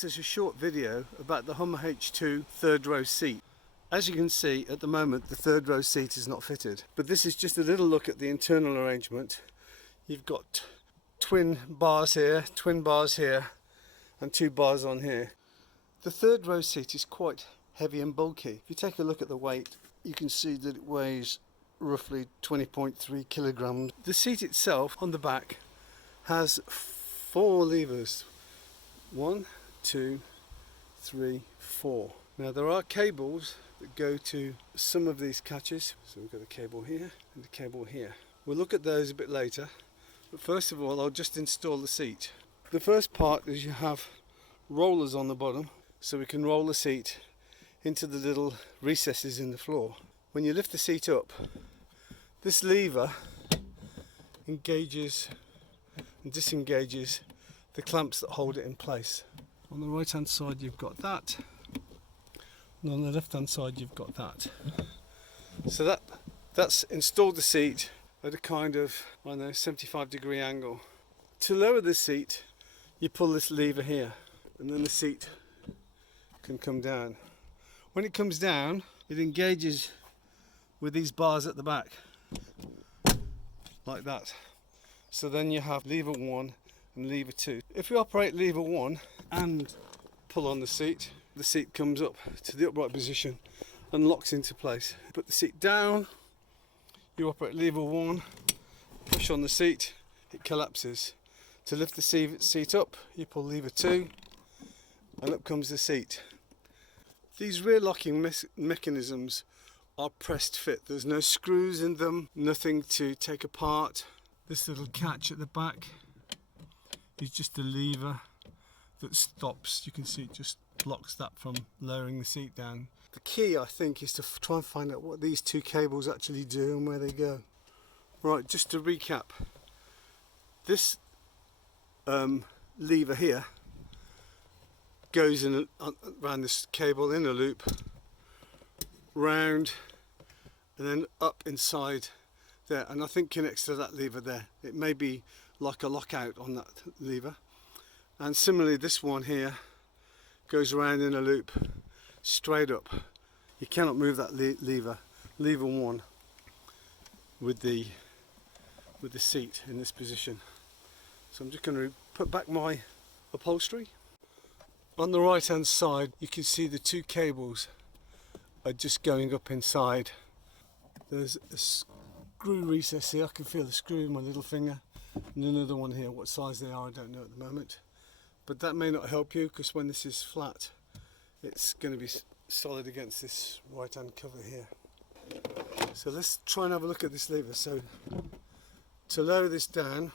This is a short video about the Hummer H2 third row seat. As you can see, at the moment the third row seat is not fitted, but this is just a little look at the internal arrangement. You've got twin bars here, and two bars on here. The third row seat is quite heavy and bulky. If you take a look at the weight, you can see that it weighs roughly 20.3 kilograms. The seat itself on the back has 4 levers. 1, 2, 3, 4. Now there are cables that go to some of these catches. So we've got a cable here and a cable here. We'll look at those a bit later. But first of all, I'll just install the seat. The first part is you have rollers on the bottom, so we can roll the seat into the little recesses in the floor. When you lift the seat up, this lever engages and disengages the clamps that hold it in place. On the right hand side you've got that, and on the left hand side you've got that. So that's installed the seat at a kind of, 75-degree angle. To lower the seat, you pull this lever here, and then the seat can come down. When it comes down, it engages with these bars at the back, like that. So then you have lever 1 and lever 2. If you operate lever 1 and pull on the seat comes up to the upright position and locks into place. Put the seat down, you operate lever 1, push on the seat, it collapses. To lift the seat up, you pull lever 2 and up comes the seat. These rear locking mechanisms are pressed fit. There's no screws in them, nothing to take apart. This little catch at the back is just a lever that stops. You can see it just blocks that from lowering the seat down. The key, I think, is to try and find out what these two cables actually do and where they go. Right, just to recap, this lever here goes in around this cable in a loop, round, and then up inside there, and I think connects to that lever there. It may be like a lockout on that lever. And similarly, this one here goes around in a loop straight up. You cannot move that lever 1 with the seat in this position. So I'm just going to put back my upholstery. On the right hand side you can see the two cables are just going up inside. There's a screw recess here. I can feel the screw in my little finger, and another one here. What size they are I don't know at the moment, but that may not help you, because when this is flat it's going to be solid against this right hand cover here. So let's try and have a look at this lever. So to lower this down,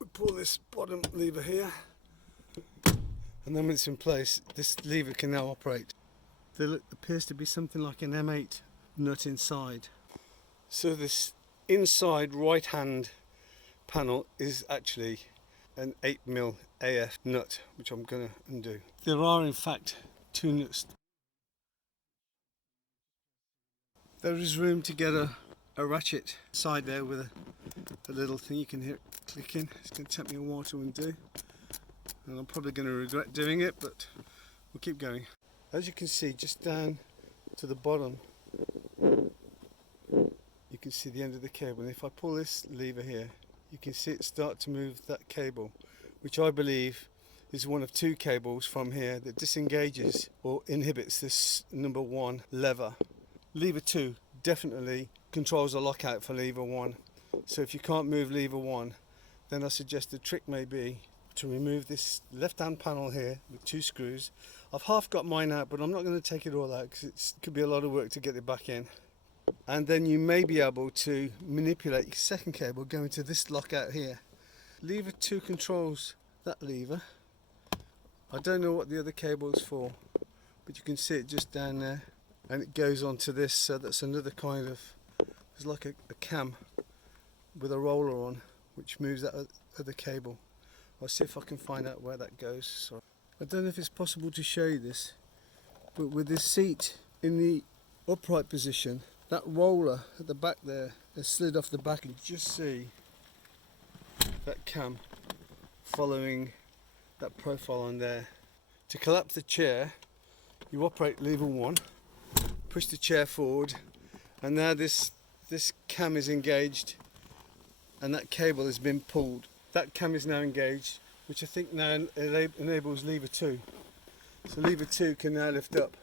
we pull this bottom lever here, and then when it's in place, this lever can now operate. There appears to be something like an M8 nut inside. So this inside right hand panel is actually an 8mm AF nut, which I'm going to undo. There are in fact 2 nuts. There is room to get a ratchet side there with a little thing you can hear it clicking. It's going to take me a while to undo, and I'm probably going to regret doing it, but we'll keep going. As you can see, just down to the bottom you can see the end of the cable, and if I pull this lever here you can see it start to move that cable, which I believe is one of 2 cables from here that disengages or inhibits this number 1 lever. Lever 2 definitely controls a lockout for lever 1, so if you can't move lever 1, then I suggest the trick may be to remove this left hand panel here with 2 screws. I've half got mine out, but I'm not going to take it all out because it could be a lot of work to get it back in. And then you may be able to manipulate your second cable going to this lockout here. Lever 2 controls that lever. I don't know what the other cable is for, but you can see it just down there, and it goes onto this. So that's another kind of, it's like a cam with a roller on, which moves that other cable. I'll see if I can find out where that goes. So I don't know if it's possible to show you this, but with this seat in the upright position, that roller at the back there has slid off the back, and you just see that cam following that profile on there. To collapse the chair, you operate lever 1, push the chair forward, and now this cam is engaged and that cable has been pulled. That cam is now engaged, which I think now enables lever 2. So lever 2 can now lift up.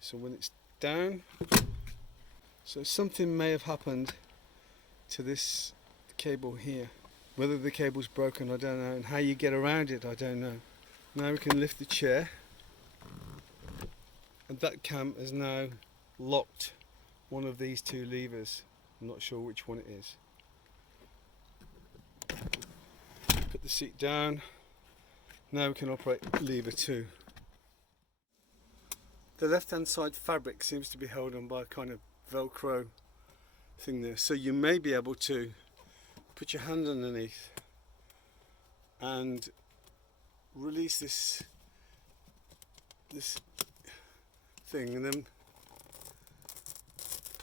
So when it's down, so something may have happened to this cable here. Whether the cable's broken, I don't know, and how you get around it, I don't know. Now we can lift the chair, and that cam has now locked one of these 2 levers. I'm not sure which one it is. Put the seat down. Now we can operate lever 2. The left hand side fabric seems to be held on by a kind of Velcro thing there, so you may be able to put your hand underneath and release this thing and then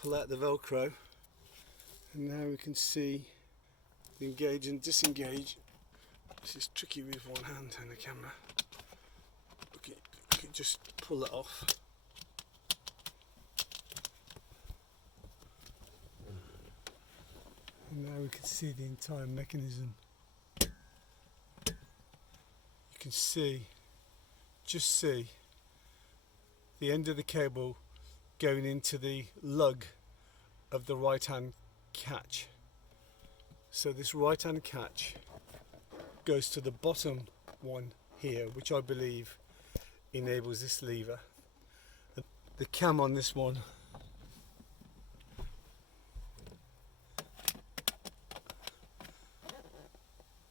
pull out the Velcro, and now we can see the engage and disengage. This is tricky with one hand and the camera. Okay, you can just pull it off. And now we can see the entire mechanism. You can just see the end of the cable going into the lug of the right hand catch. So this right hand catch goes to the bottom one here, which I believe enables this lever. The cam on this one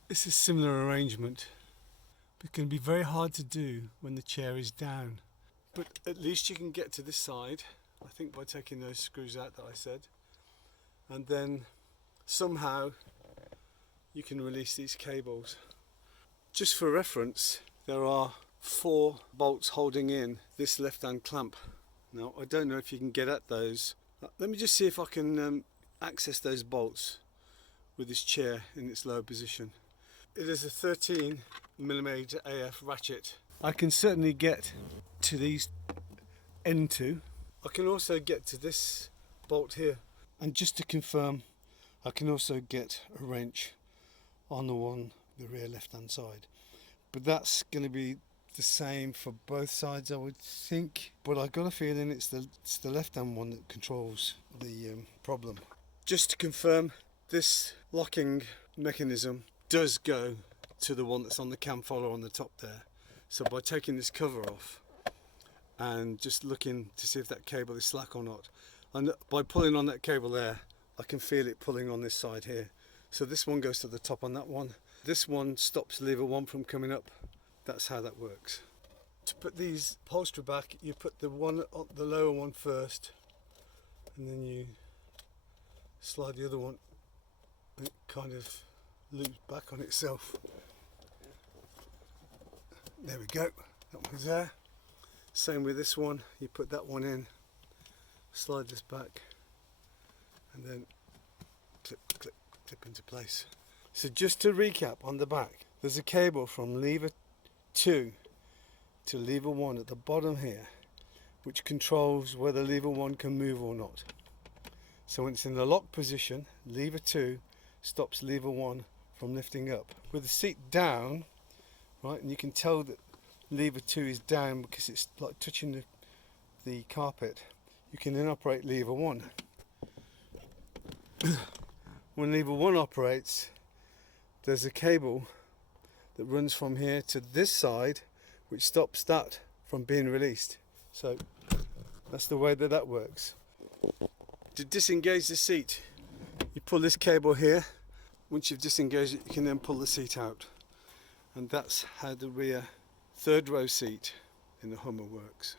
is a similar arrangement, but it can be very hard to do when the chair is down. But at least you can get to this side, I think, by taking those screws out that I said, and then somehow you can release these cables. Just for reference, there are 4 bolts holding in this left hand clamp. Now I don't know if you can get at those. Let me just see if I can access those bolts with this chair in its lower position. It is a 13mm AF ratchet. I can certainly get to these end 2. I can also get to this bolt here, and just to confirm, I can also get a wrench on the rear left hand side, but that's going to be the same for both sides, I would think, but I got a feeling it's the left hand one that controls the problem. Just to confirm, this locking mechanism does go to the one that's on the cam follower on the top there. So by taking this cover off and just looking to see if that cable is slack or not, and by pulling on that cable there, I can feel it pulling on this side here. So this one goes to the top on that one. This one stops lever 1 from coming up. That's how that works. To put these upholstery back, you put the lower one first, and then you slide the other one, and it kind of loops back on itself. There we go, that one's there. Same with this one, you put that one in, slide this back, and then clip into place. So just to recap on the back, there's a cable from lever 2 to lever 1 at the bottom here, which controls whether lever 1 can move or not. So when it's in the lock position, lever 2 stops lever 1 from lifting up. With the seat down, right, and you can tell that lever 2 is down because it's like touching the carpet, you can then operate lever 1. When lever 1 operates, there's a cable that runs from here to this side, which stops that from being released. So that's the way that works. To disengage the seat, you pull this cable here. Once you've disengaged it, you can then pull the seat out, and that's how the rear third row seat in the Hummer works.